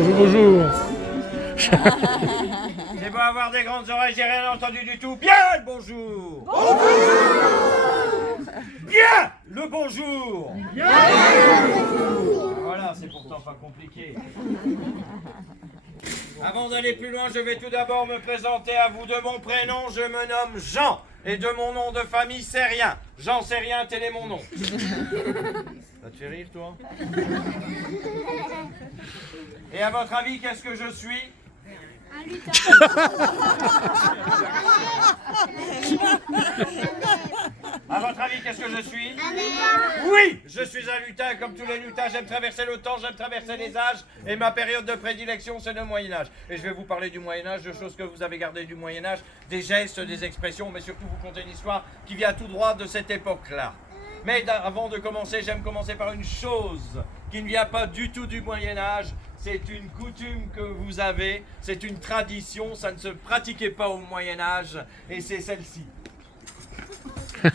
Bonjour, bonjour. J'ai beau avoir des grandes oreilles, j'ai rien entendu du tout. Bien le bonjour. Bonjour. Bien le bonjour. Bien le bonjour. Voilà, c'est pourtant pas compliqué. Avant d'aller plus loin, je vais tout d'abord me présenter à vous. De mon prénom, je me nomme Jean. Et de mon nom de famille, c'est rien. Jean, c'est rien, tel est mon nom. Ça te fait rire, toi? Et à votre avis, qu'est-ce que je suis? Un lutin. À votre avis, qu'est-ce que je suis? Un élève. Oui, je suis un lutin comme tous les lutins. J'aime traverser le temps, j'aime traverser les âges. Et ma période de prédilection, c'est le Moyen-Âge. Et je vais vous parler du Moyen-Âge, de choses que vous avez gardées du Moyen-Âge, des gestes, des expressions, mais surtout vous conter une histoire qui vient tout droit de cette époque-là. Mais avant de commencer, j'aime commencer par une chose qui ne vient pas du tout du Moyen-Âge. C'est une coutume que vous avez, c'est une tradition, ça ne se pratiquait pas au Moyen-Âge, et c'est celle-ci. On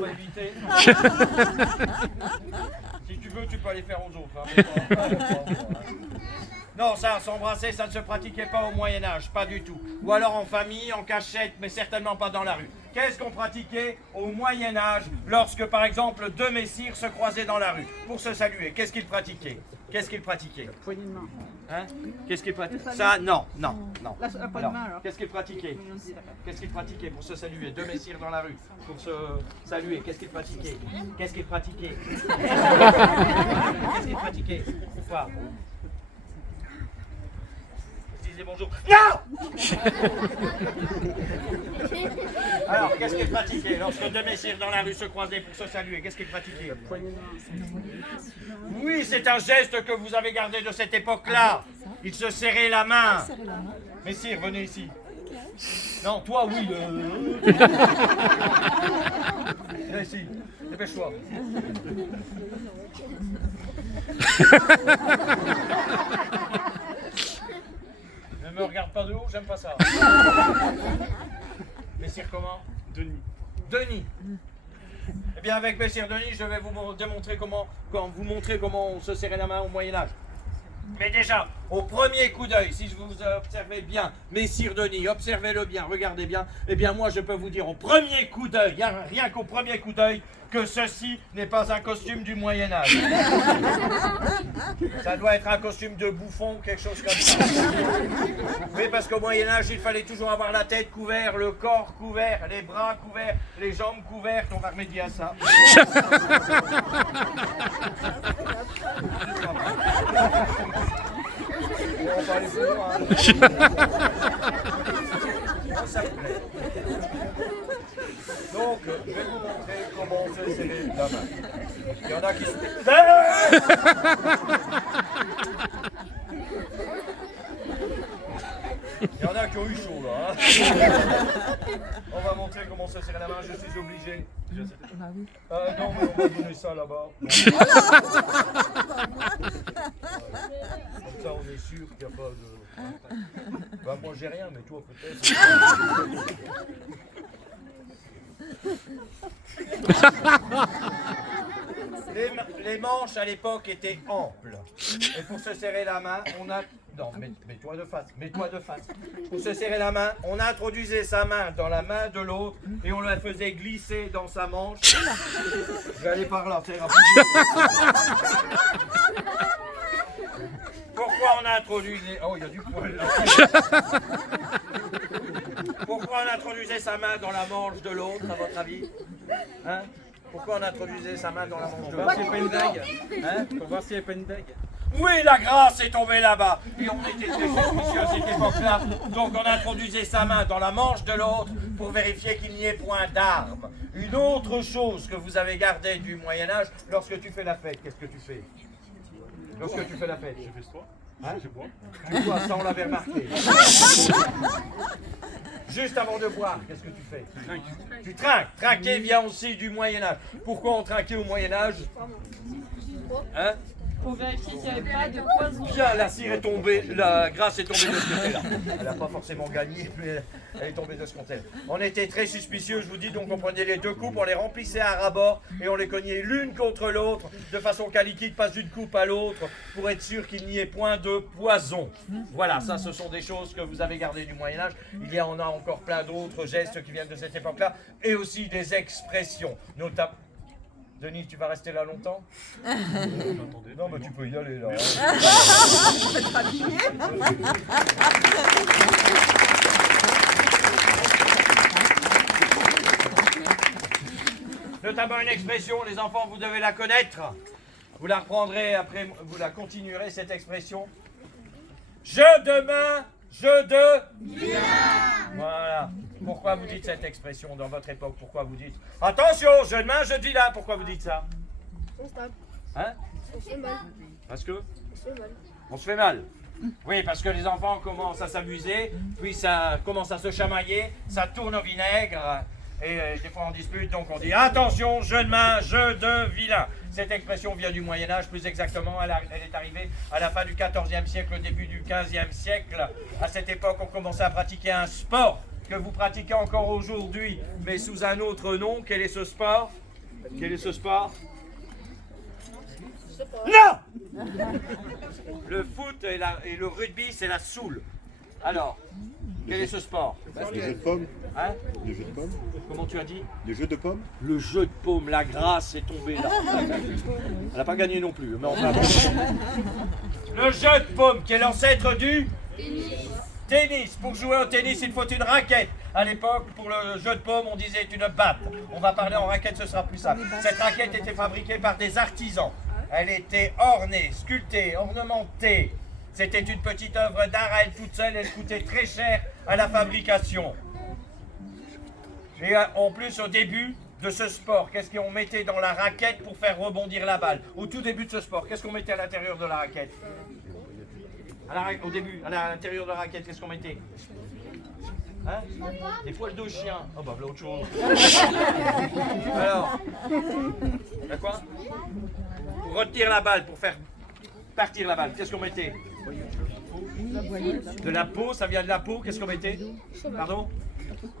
va éviter. Si tu veux, tu peux aller faire aux autres. Non, ça, s'embrasser, ça ne se pratiquait pas au Moyen-Âge, pas du tout. Ou alors en famille, en cachette, mais certainement pas dans la rue. Qu'est-ce qu'on pratiquait au Moyen-Âge lorsque, par exemple, deux messirs se croisaient dans la rue pour se saluer? Qu'est-ce qu'ils pratiquaient? Qu'est-ce qu'ils pratiquaient? Poignée de main. Hein? Qu'est-ce qu'ils pratiquaient? Ça, non. La poignée de main alors. Qu'est-ce qu'ils pratiquaient? Qu'est-ce qu'ils pratiquaient pour se saluer? Deux messirs dans la rue pour se saluer. Qu'est-ce qu'ils pratiquaient? Qu'est-ce qu'ils pratiquaient? Qu'est-ce qu'ils pratiquaient? Quoi? Disais bonjour. Non! Alors, qu'est-ce qu'ils pratiquaient lorsque deux messirs dans la rue se croisaient pour se saluer? Qu'est-ce qu'ils pratiquaient? Poignée de main. Oui, c'est un geste que vous avez gardé de cette époque-là. Ils se serraient la main. Messire, venez ici. Non, toi, oui. Viens ici. Dépêche-toi. Ne me regarde pas de haut, j'aime pas ça. Messire comment? Denis. Denis. Eh bien, avec Messire Denis, je vais vous démontrer comment on se serrait la main au Moyen-Âge. Mais déjà, au premier coup d'œil, si je vous observez bien, Messire Denis, observez-le bien, regardez bien, eh bien moi je peux vous dire au premier coup d'œil, rien qu'au premier coup d'œil, que ceci n'est pas un costume du Moyen-Âge. Ça doit être un costume de bouffon, quelque chose comme ça. Oui, parce qu'au Moyen-Âge, il fallait toujours avoir la tête couverte, le corps couvert, les bras couverts, les jambes couvertes. On va remédier à ça. On va aller plus loin. Ça me plaît. Donc, je vais vous montrer comment on se serrer la main. Il y en a qui se... Il y en a qui ont eu chaud là. Hein. On va montrer comment se serrer la main, je suis obligé. Non, mais on va donner ça là-bas. Comme ça, on est sûr qu'il n'y a pas de... Bah, moi, j'ai rien, mais toi, peut-être. Les manches à l'époque étaient amples. Et pour se serrer la main, on a... Non, mets-toi de face, mets-toi de face. Pour se serrer la main, on introduisait sa main dans la main de l'autre et on la faisait glisser dans sa manche. Je vais aller par là, c'est rapide. Pourquoi on introduisait... Oh, il y a du poil là. Pourquoi on introduisait sa main dans la manche de l'autre, à votre avis? Hein? Pourquoi on introduisait sa main dans la manche de l'autre? Pour voir s'il n'y a pas une dague. Hein? Pour voir s'il n'y a pas une dague. Oui, la grâce est tombée là-bas. Et on était très suspicieux à cette époque-là. Donc on introduisait sa main dans la manche de l'autre pour vérifier qu'il n'y ait point d'armes. Une autre chose que vous avez gardée du Moyen-Âge, lorsque tu fais la fête, qu'est-ce que tu fais? Lorsque tu fais la fête, Je fais ce soir. hein? Je bois. Tu bois, ça on l'avait remarqué. Juste avant de boire, qu'est-ce que tu fais? Tu trinques. Trinquer vient aussi du Moyen-Âge. Pourquoi on trinquait au Moyen-Âge? Hein? pour vérifier qu'il n'y avait pas de poison. Bien, la cire est tombée, la grâce est tombée de ce côté-là. Elle n'a pas forcément gagné, mais elle est tombée de ce côté-là. On était très suspicieux, je vous dis, donc on prenait les deux coupes, on les remplissait à ras-bord et on les cognait l'une contre l'autre, de façon qu'un liquide passe d'une coupe à l'autre, pour être sûr qu'il n'y ait point de poison. Voilà, ça ce sont des choses que vous avez gardées du Moyen-Âge. Il y en a encore plein d'autres gestes qui viennent de cette époque-là, et aussi des expressions, notamment... Denis, tu vas rester là longtemps? Non, mais tu peux y aller là. Notamment une expression, les enfants, vous devez la connaître. Vous la reprendrez après, vous la continuerez, cette expression. Je de main, je de vilain. Voilà. Pourquoi vous dites cette expression dans votre époque? Pourquoi vous dites attention, je de main, je de vilain? Pourquoi vous dites ça? Hein? On se fait mal. Parce que On se fait mal. on se fait mal. Oui, parce que les enfants commencent à s'amuser, puis ça commence à se chamailler, ça tourne au vinaigre, et des fois on dispute, donc on dit attention, je de main, je de vilain. Cette expression vient du Moyen-Âge, plus exactement, elle est arrivée à la fin du XIVe siècle, au début du XVe siècle. À cette époque, on commençait à pratiquer un sport que vous pratiquez encore aujourd'hui, mais sous un autre nom. Quel est ce sport? Quel est ce sport? Non! Le foot et le rugby, c'est la soule. Alors, quel est ce sport? Les jeux de pommes. Hein? Les jeux de pommes. Comment tu as dit? Les jeux de pommes. Le jeu de paume, la grâce est tombée là. Elle n'a pas gagné non plus, mais enfin bon. Le jeu de paume, qui est l'ancêtre du tennis. Pour jouer au tennis, il faut une raquette. À l'époque, pour le jeu de paume, on disait une batte. On va parler en raquette, ce sera plus simple. Cette raquette était fabriquée par des artisans. Elle était ornée, sculptée, ornementée. C'était une petite œuvre d'art à elle toute seule. Elle coûtait très cher à la fabrication. Et en plus, au début de ce sport, qu'est-ce qu'on mettait dans la raquette pour faire rebondir la balle? Au tout début de ce sport, qu'est-ce qu'on mettait à l'intérieur de la raquette? Au début, à l'intérieur de la raquette, qu'est-ce qu'on mettait? Hein? Des poils de chien. Oh bah, voilà autre chose. Alors, là quoi? Pour retenir la balle, pour faire partir la balle, qu'est-ce qu'on mettait? De la peau, ça vient de la peau, qu'est-ce qu'on mettait? Pardon?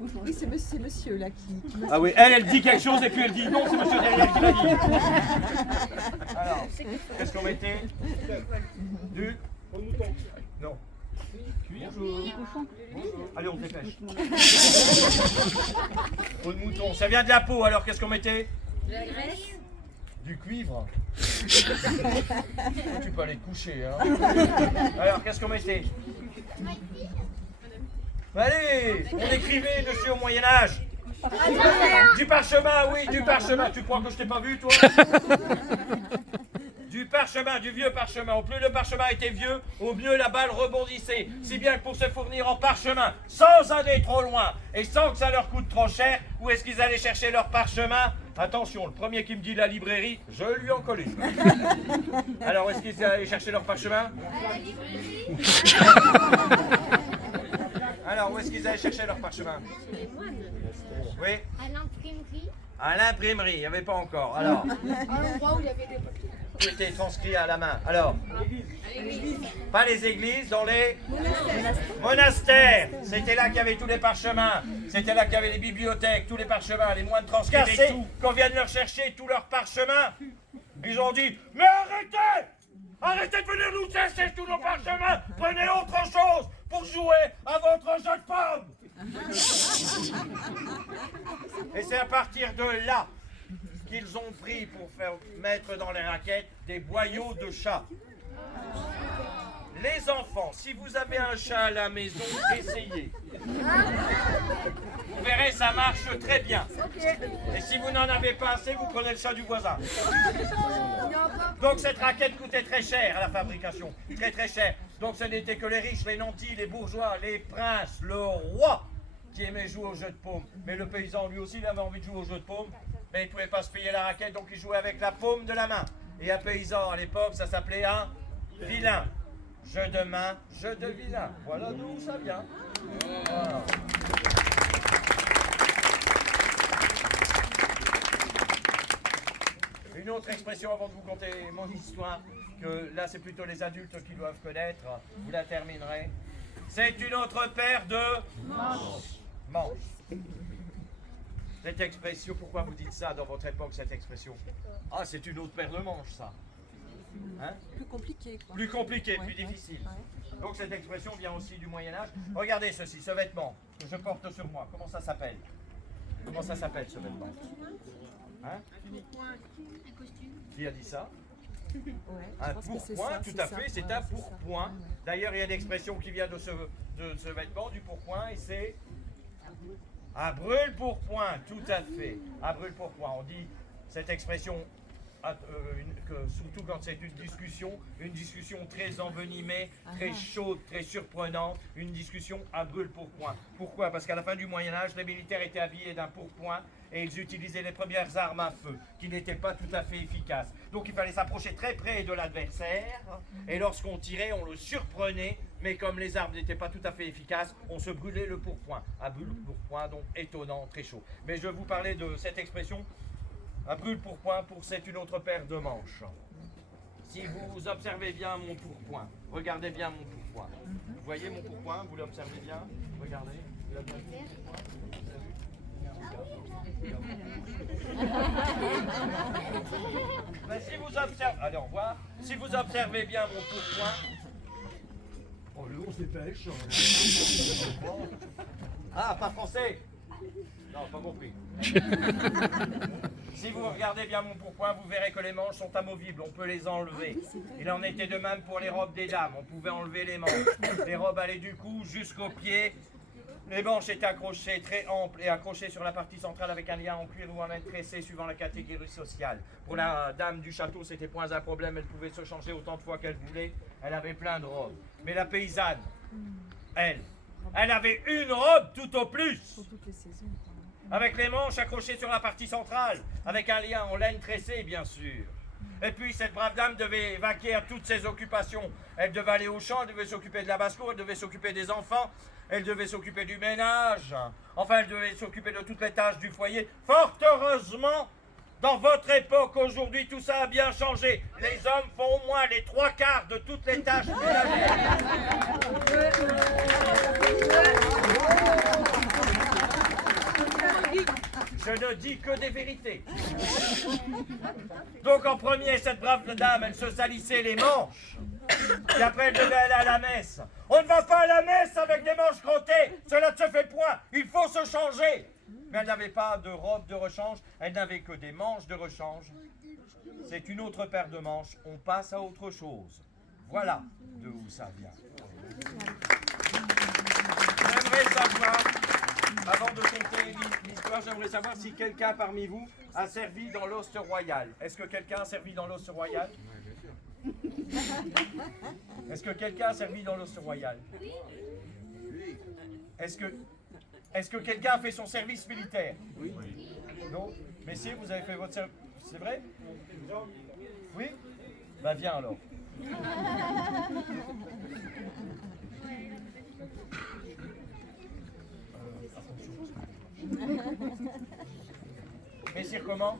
Oui, c'est monsieur là qui m'a... Ah oui, elle dit quelque chose et puis elle dit non, c'est monsieur derrière qui l'a dit. Alors, qu'est-ce qu'on mettait? Du non. Bonjour. Allez, on se dépêche. Peau de mouton. Ça vient de la peau, alors qu'est-ce qu'on mettait? La graisse. Du cuivre. Tu peux aller te coucher, hein. Alors, qu'est-ce qu'on mettait? Allez, on écrivait dessus au Moyen-Âge. Du parchemin, oui, du parchemin. Tu crois que je t'ai pas vu, toi? Du parchemin, du vieux parchemin. Au plus le parchemin était vieux, au mieux la balle rebondissait. Si bien que pour se fournir en parchemin, sans aller trop loin et sans que ça leur coûte trop cher, où est-ce qu'ils allaient chercher leur parchemin? Attention, le premier qui me dit la librairie, je lui en colle une. Alors, où est-ce qu'ils allaient chercher leur parchemin? À la librairie. Alors, où est-ce qu'ils allaient chercher leur parchemin? Oui, À l'imprimerie. à l'imprimerie, il n'y avait pas encore. Alors, À l'endroit où il y avait des papiers. tout était transcrit à la main. Alors, pas les églises, dans les monastères. C'était là qu'il y avait tous les parchemins. C'était là qu'il y avait les bibliothèques, tous les parchemins, les moines transcassés, qu'on vienne leur chercher tous leurs parchemins. Ils ont dit, mais arrêtez! Arrêtez de venir nous chercher tous nos parchemins! Prenez autre chose pour jouer à votre jeu de pommes! Et c'est à partir de là qu'ils ont pris pour faire mettre dans les raquettes des boyaux de chat. Les enfants, si vous avez un chat à la maison, essayez. Vous verrez, ça marche très bien. Et si vous n'en avez pas assez, vous prenez le chat du voisin. Donc cette raquette coûtait très cher à la fabrication, très très cher. Donc ce n'était que les riches, les nantis, les bourgeois, les princes, le roi qui aimait jouer au jeu de paume. Mais le paysan lui aussi, il avait envie de jouer au jeu de paume, mais il ne pouvait pas se payer la raquette, donc il jouait avec la paume de la main. Et un paysan à l'époque, ça s'appelait un vilain. Jeu de main, jeu de vilain. Voilà d'où ça vient. Voilà. Une autre expression avant de vous conter mon histoire. que là c'est plutôt les adultes qui doivent connaître. Vous la terminerez. C'est une autre paire de manches. Cette expression, pourquoi vous dites ça dans votre époque, cette expression? Ah, c'est une autre paire de manches, ça. Hein? Plus compliqué, quoi. Plus compliqué, Ouais, plus ouais, difficile. ouais. Donc cette expression vient aussi du Moyen-Âge. Regardez ceci, ce vêtement que je porte sur moi, comment ça s'appelle? Comment ça s'appelle ce vêtement? Hein? Un costume. Qui a dit ça? Ouais, je Un pense que c'est pourpoint, ça, tout c'est à ça. fait, c'est Ouais, un c'est ça. pourpoint. Ouais, ouais. D'ailleurs, il y a une expression qui vient de ce vêtement, du pourpoint, et c'est à brûle-pourpoint, tout à fait. À brûle-pourpoint, on dit cette expression, surtout quand c'est une discussion très envenimée, très chaude, très surprenante, une discussion à brûle-pourpoint. Pourquoi? Parce qu'à la fin du Moyen-Âge, les militaires étaient habillés d'un pourpoint et ils utilisaient les premières armes à feu, qui n'étaient pas tout à fait efficaces. Donc il fallait s'approcher très près de l'adversaire, et lorsqu'on tirait, on le surprenait, mais comme les armes n'étaient pas tout à fait efficaces, on se brûlait le pourpoint. À brûle-pourpoint, donc étonnant, très chaud. Mais je vais vous parler de cette expression, à brûle-pourpoint, pour c'est une autre paire de manches. Si vous observez bien mon pourpoint, regardez bien mon pourpoint. Vous voyez mon pourpoint, vous l'observez bien? Regardez. Vous l'avez vu, mon pourpoint? Vous avez vu? Mais si vous observez, allez, au revoir. Si vous observez bien mon pourpoint, oh l'eau c'est pêche. Ah, pas français. Non, pas compris. Si vous regardez bien mon pourpoint, vous verrez que les manches sont amovibles, on peut les enlever. Il en était de même pour les robes des dames, on pouvait enlever les manches. Les robes allaient du cou jusqu'aux pieds. Les manches étaient accrochées très amples et accrochées sur la partie centrale avec un lien en cuir ou en laine tressée suivant la catégorie sociale. Pour la dame du château, c'était point un problème, elle pouvait se changer autant de fois qu'elle voulait. Elle avait plein de robes. Mais la paysanne, elle avait une robe tout au plus. Pour toutes les saisons. Avec les manches accrochées sur la partie centrale, avec un lien en laine tressée, bien sûr. Et puis, cette brave dame devait vaquer à toutes ses occupations. Elle devait aller au champ, elle devait s'occuper de la basse-cour, elle devait s'occuper des enfants, elle devait s'occuper du ménage. Enfin, elle devait s'occuper de toutes les tâches du foyer. Fort heureusement, dans votre époque, aujourd'hui, tout ça a bien changé. Les hommes font au moins les 3/4 de toutes les tâches ménagères. Je ne dis que des vérités. Donc en premier, cette brave dame, elle se salissait les manches. Et après, elle devait aller à la messe. On ne va pas à la messe avec des manches crottées. Cela ne se fait point. Il faut se changer. Mais elle n'avait pas de robe de rechange. Elle n'avait que des manches de rechange. C'est une autre paire de manches. On passe à autre chose. Voilà de où ça vient. J'aimerais savoir... Avant de compter l'histoire, j'aimerais savoir si quelqu'un parmi vous a servi dans l'hoste royal. Est-ce que quelqu'un a servi dans l'hoste royal? Est-ce que quelqu'un a servi dans l'hoste royal? Est-ce que quelqu'un a fait son service militaire? Oui. Non? Messieurs, vous avez fait votre service... C'est vrai? Oui? Ben viens alors. Messire comment?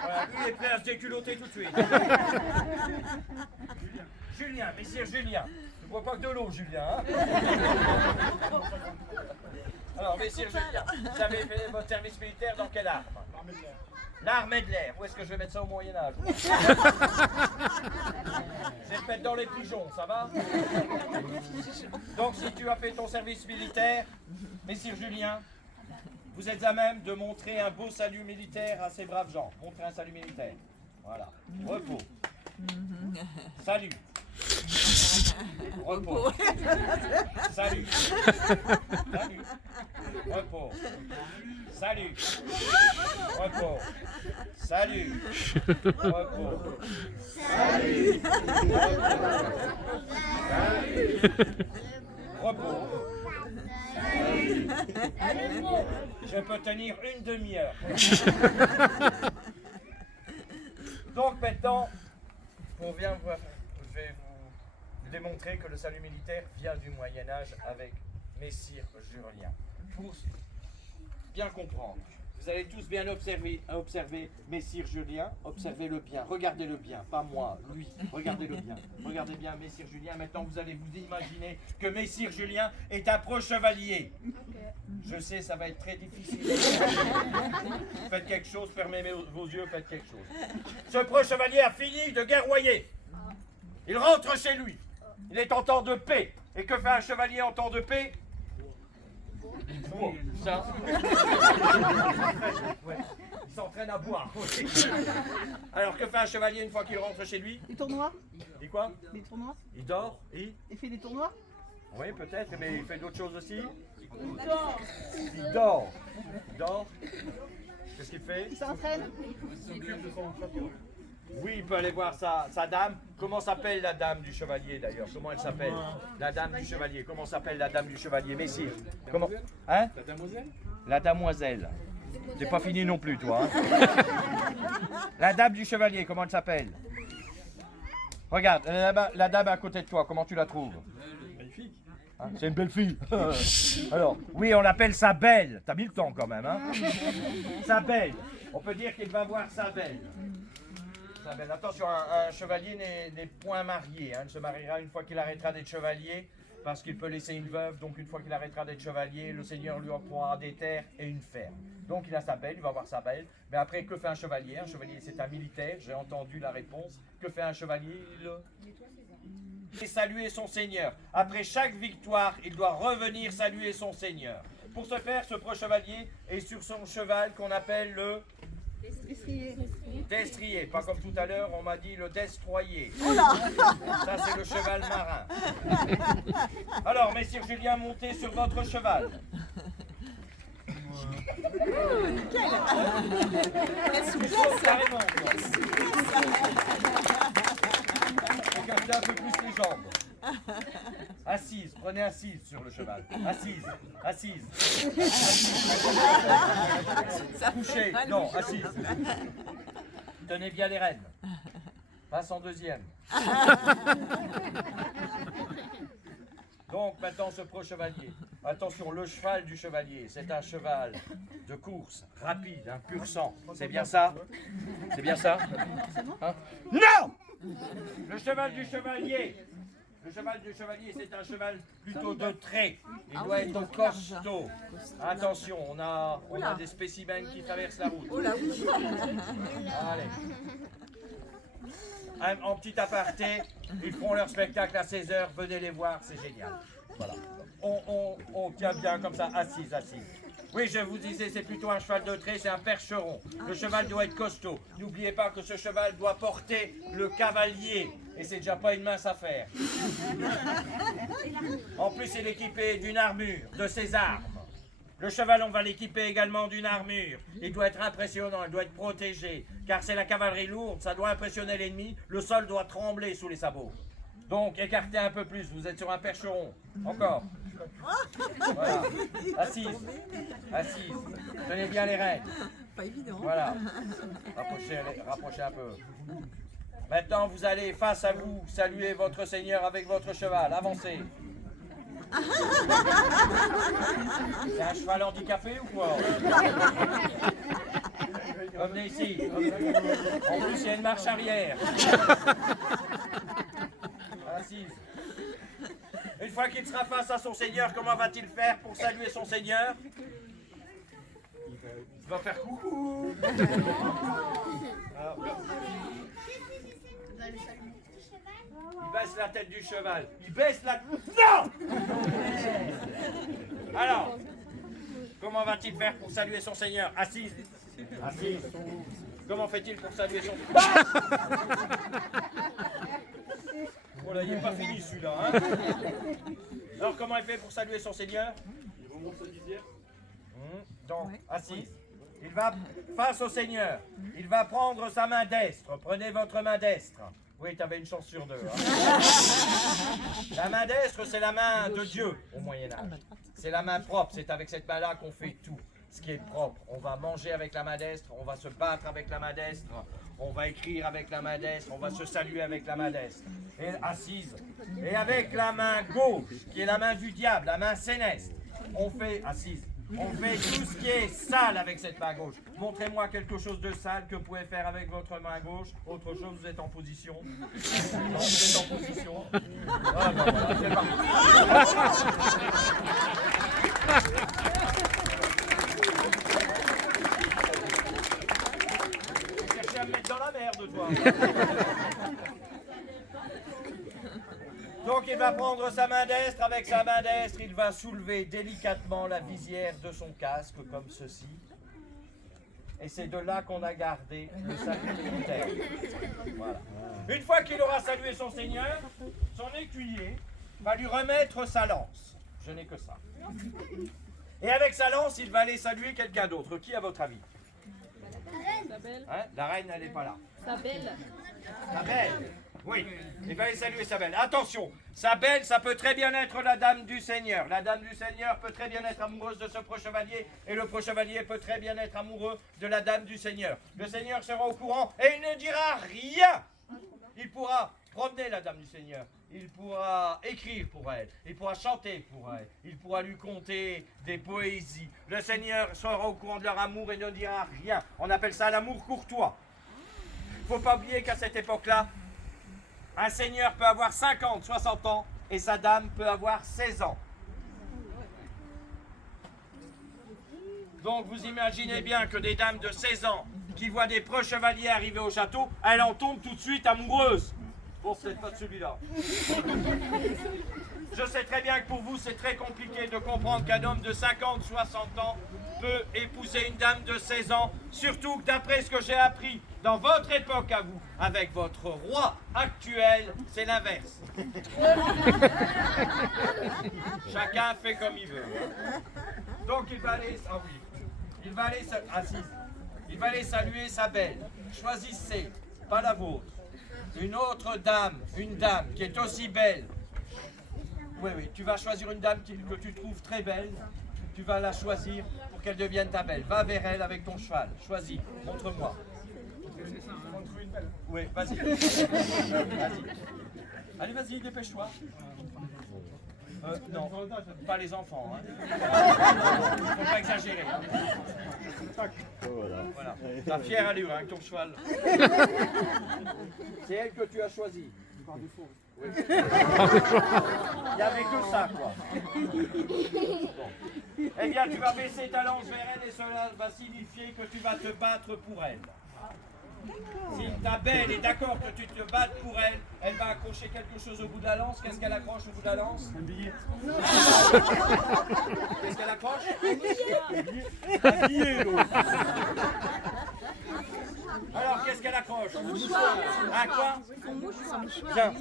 Voilà, lui est prêt à se déculotter tout de suite. Julien, messire Julien. Tu bois pas que de l'eau, Julien. Hein? Alors, messire Julien, vous avez fait votre service militaire dans quelle arme? L'armée de l'air. Où est-ce que je vais mettre ça au Moyen-Âge? Je vais te mettre dans les pigeons, ça va? Donc, si tu as fait ton service militaire, messire Julien, vous êtes à même de montrer un beau salut militaire à ces braves gens. Montrez un salut militaire. Voilà. Repos. Salut. Repos. Salut. Salut. Repos. Salut. Repos. Salut. Repos. Salut. Repos. Je peux tenir une demi-heure. Donc maintenant, je vais vous démontrer que le salut militaire vient du Moyen-Âge avec Messire Julien. Pour bien comprendre, Vous allez tous bien observer Messire Julien, observez-le bien, regardez-le bien, pas moi, lui, regardez-le bien. Regardez bien Messire Julien, maintenant vous allez vous imaginer que Messire Julien est un pro-chevalier. Je sais, ça va être très difficile. Faites quelque chose, fermez vos yeux, faites quelque chose. Ce pro-chevalier a fini de guerroyer. Il rentre chez lui. Il est en temps de paix. Et que fait un chevalier en temps de paix? Bon, ça. Ouais. Il s'entraîne à boire. Alors que fait un chevalier une fois qu'il rentre chez lui? Des tournois? Et quoi? Des tournois? Il dort? Et Il fait des tournois? oui, peut-être, mais il fait d'autres choses aussi. Il dort. Il dort. Il dort. Qu'est-ce qu'il fait? Il s'entraîne? Oui, il peut aller voir sa dame. Comment s'appelle la dame du chevalier d'ailleurs? Comment elle s'appelle? La dame du chevalier. Comment s'appelle la dame du chevalier? Messire. Comment? Hein? La damoiselle? La damoiselle. C'est pas fini non plus, toi. Hein? La dame du chevalier, comment elle s'appelle? Regarde, la dame à côté de toi, comment tu la trouves? Magnifique. Hein, c'est une belle fille. Alors, oui, on l'appelle sa belle. T'as mis le temps quand même, hein? Sa belle. On peut dire qu'il va voir sa belle. Sa belle. Attention, un chevalier n'est point marié. Hein. Il se mariera une fois qu'il arrêtera d'être chevalier, parce qu'il peut laisser une veuve. Donc, une fois qu'il arrêtera d'être chevalier, le Seigneur lui octroiera des terres et une ferme. Donc, il a sa belle, il va voir sa belle. Mais après, que fait un chevalier? Un chevalier, c'est un militaire. J'ai entendu la réponse. Que fait un chevalier? Et saluer son Seigneur. Après chaque victoire, il doit revenir saluer son Seigneur. Pour ce faire, ce pro-chevalier est sur son cheval qu'on appelle le destrier. Pas comme tout à l'heure, on m'a dit le destroyer. Ça, c'est le cheval marin. Alors, Messire Julien, montez sur votre cheval. Quelle souplesse! Carrément. Regardez un peu plus les jambes. Assise, prenez assise sur le cheval. Assise, assise. Couchez, non, assise. Tenez bien les rênes. Passe en deuxième. Donc maintenant ce pro-chevalier. Attention, le cheval du chevalier, c'est un cheval de course, rapide, un pur sang. C'est bien ça? C'est bien ça? Hein? Non! Le cheval du chevalier. Le cheval du chevalier, c'est un cheval plutôt de trait. Il doit être costaud. Attention, on a des spécimens qui traversent la route. Oh là oui! Allez. En petit aparté, ils feront leur spectacle à 16h. Venez les voir, c'est génial. Voilà. On tient bien comme ça, assise, assise. Oui, je vous disais, c'est plutôt un cheval de trait, c'est un percheron. Le cheval doit être costaud. N'oubliez pas que ce cheval doit porter le cavalier. Et c'est déjà pas une mince affaire. En plus, il est équipé d'une armure, de ses armes. Le cheval, on va l'équiper également d'une armure. Il doit être impressionnant, il doit être protégé. Car c'est la cavalerie lourde, ça doit impressionner l'ennemi. Le sol doit trembler sous les sabots. Donc, écartez un peu plus, vous êtes sur un percheron. Encore. Voilà. Assise. Assise. Tenez bien les rênes. Pas évident. Voilà. Rapprochez un peu. Maintenant, vous allez face à vous saluer votre Seigneur avec votre cheval. Avancez. C'est un cheval handicapé ou quoi? Venez ici. En plus, il y a une marche arrière. Assise. Une fois qu'il sera face à son Seigneur, comment va-t-il faire pour saluer son Seigneur? Il va faire coucou. Alors, il baisse la tête du cheval. Il baisse la... Non! Alors, comment va-t-il faire pour saluer son Seigneur? Assise. Assise. Comment fait-il pour saluer son... Oh là, il n'est pas fini celui-là. Hein? Alors, comment il fait pour saluer son Seigneur? Il remonte sa visière. Donc, assise. Il va face au Seigneur. Il va prendre sa main destre. Prenez votre main destre. Oui, tu avais une chance sur deux. Hein. La main destre, c'est la main de Dieu au Moyen-Âge. C'est la main propre. C'est avec cette main-là qu'on fait tout ce qui est propre. On va manger avec la main destre. On va se battre avec la main destre. On va écrire avec la main destre. On va se saluer avec la main destre. Et assise. Et avec la main gauche, qui est la main du diable, la main céleste, on fait assise. On fait tout ce qui est sale avec cette main gauche. Montrez-moi quelque chose de sale que vous pouvez faire avec votre main gauche. Autre chose, vous êtes en position. Non, vous êtes en position. Ah, ben voilà, c'est parti. Cherchez à me mettre dans la merde, toi. Donc il va prendre sa main d'estre, avec sa main d'estre, il va soulever délicatement la visière de son casque, comme ceci. Et c'est de là qu'on a gardé le salut militaire. Voilà. Une fois qu'il aura salué son seigneur, son écuyer va lui remettre sa lance. Je n'ai que ça. Et avec sa lance, il va aller saluer quelqu'un d'autre. Qui à votre avis? Hein? La reine, elle n'est pas là. Sa belle. Sa belle. Oui, il va aller saluer sa belle. Attention, sa belle, ça peut très bien être la dame du Seigneur. La dame du Seigneur peut très bien être amoureuse de ce preux-chevalier et le preux-chevalier peut très bien être amoureux de la dame du Seigneur. Le Seigneur sera au courant et il ne dira rien. Il pourra promener la dame du Seigneur. Il pourra écrire pour elle. Il pourra chanter pour elle. Il pourra lui conter des poésies. Le Seigneur sera au courant de leur amour et ne dira rien. On appelle ça l'amour courtois. Il ne faut pas oublier qu'à cette époque-là, un seigneur peut avoir 50, 60 ans et sa dame peut avoir 16 ans. Donc vous imaginez bien que des dames de 16 ans qui voient des preux chevaliers arriver au château, elles en tombent tout de suite amoureuses. Bon, peut-être pas de celui-là. Je sais très bien que pour vous, c'est très compliqué de comprendre qu'un homme de 50, 60 ans peut épouser une dame de 16 ans, surtout que d'après ce que j'ai appris dans votre époque à vous, avec votre roi actuel, c'est l'inverse. Chacun fait comme il veut. Donc il va aller, il va aller, il va aller saluer sa belle. Choisissez, pas la vôtre, une autre dame, une dame qui est aussi belle. Oui, oui, tu vas choisir une dame que tu trouves très belle. Tu vas la choisir pour qu'elle devienne ta belle. Va vers elle avec ton cheval. Choisis. Montre-moi. Oui, vas-y. Vas-y. Allez, vas-y, dépêche-toi. Non, pas les enfants. Hein. Faut pas exagérer. Hein. Voilà. T'as fière allure hein, avec ton cheval. C'est elle que tu as choisie. Oui. Il n'y avait que ça, quoi. Bon. Eh bien, tu vas baisser ta lance vers elle et cela va signifier que tu vas te battre pour elle. Si ta belle est d'accord que tu te battes pour elle, elle va accrocher quelque chose au bout de la lance. Qu'est-ce qu'elle accroche au bout de la lance? Un billet. Qu'est-ce qu'elle accroche? Un billet, l'autre. Alors, qu'est-ce qu'elle accroche? Un quoi? Viens.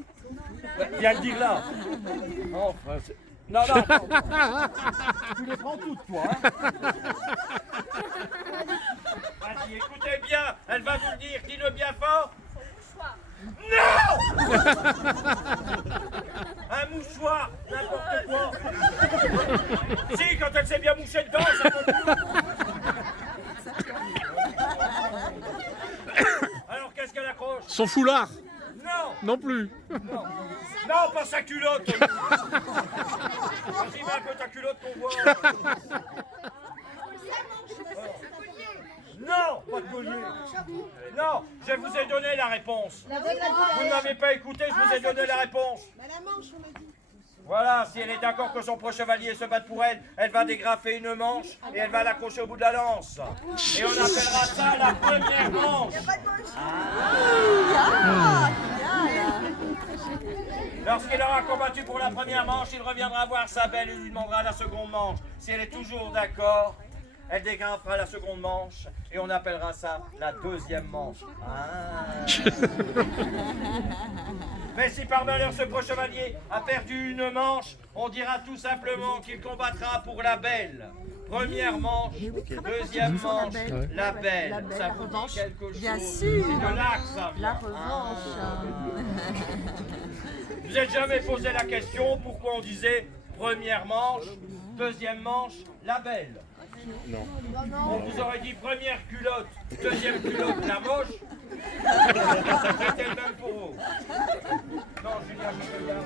Viens le dire là. Enfin, non, non, non. Tu les prends toutes, toi. Hein. Vas-y, écoutez bien. Elle va vous le dire. Dis-le bien fort. Non. Un mouchoir, n'importe quoi. Si, quand elle s'est bien mouchée dedans, ça peut. Alors, qu'est-ce qu'elle accroche? Son foulard. Non. Non plus. Non. Non, pas sa culotte. Vas-y, mets un peu ta culotte qu'on voit. Non, pas de collier. Non, je vous ai donné la réponse. Vous ne m'avez pas écouté, je vous ai donné la réponse. Voilà, si elle est d'accord que son preux-chevalier se batte pour elle, elle va dégrafer une manche et elle va l'accrocher au bout de la lance. Et on appellera ça la première manche. Lorsqu'il aura combattu pour la première manche, il reviendra voir sa belle et lui demandera la seconde manche. Si elle est toujours d'accord, elle dégrafera la seconde manche et on appellera ça la deuxième manche. Mais si par malheur ce preux-chevalier a perdu une manche, on dira tout simplement qu'il combattra pour la belle. Première manche, deuxième manche, la belle. Ça vous dit quelque chose? Bien sûr. C'est de là que ça vient. La revanche. Vous n'êtes jamais posé la question pourquoi on disait première manche, deuxième manche, la belle? Non. On vous aurait dit première culotte, deuxième culotte, la moche. C'était le même pour vous. Non, Julien, je peux bien.